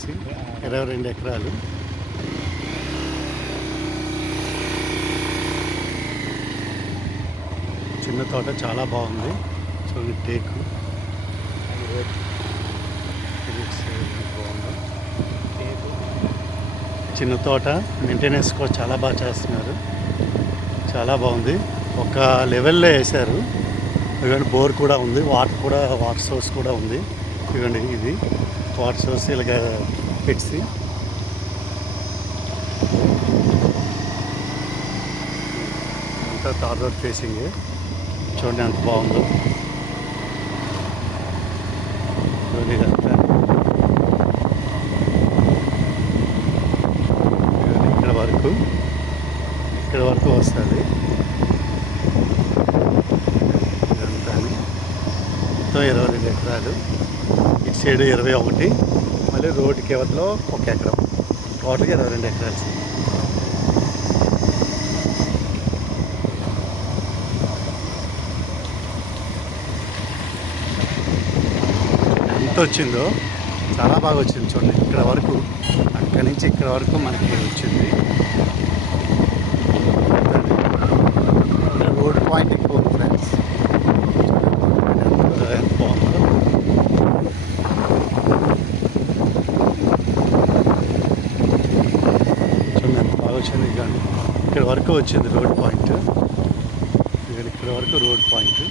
వచ్చేసి ఇరవై రెండు ఎకరాలు. చిన్న తోట చాలా బాగుంది. చూడండి టేకు. ఇది చిన్న తోట మెయింటెనెన్స్ కూడా చాలా బాగా చేస్తున్నారు. చాలా బాగుంది. ఒక లెవెల్లో వేశారు. బోర్ కూడా ఉంది. వాటర్ కూడా వాటర్ సోర్స్ కూడా ఉంది. ఇవ్వండి ఇది. వాటర్ సోర్స్ ఇలాగ పెట్టి. అంతా తార్ రోడ్ ఫేసింగ్ చూడండి ఎంత బాగుందో. చూడండి ఇదంతా. ఇక్కడ వరకు. ఇక్కడ వరకు వస్తుంది. ఇదంతా మొత్తం ఇరవై రెండు ఎకరాలు. ఇటు సైడ్ ఇరవై ఒకటి మళ్ళీ రోడ్డుకి అవతలో ఒక ఎకరం. టోటల్గా ఇరవై రెండు ఎకరాలు. ఎంత వచ్చిందో చాలా బాగా వచ్చింది చూడండి. ఇక్కడ వరకు అక్కడి నుంచి ఇక్కడ వరకు మనకి వచ్చింది. రోడ్ పాయింట్ ఎక్కువ ఉంది ఫ్రెండ్స్ ఎంత ఎంత బాగుందో చూడండి ఎంత బాగా వచ్చింది ఇక్కడ వరకు వచ్చింది రోడ్ పాయింట్. ఇక్కడ ఇక్కడ వరకు రోడ్ పాయింట్.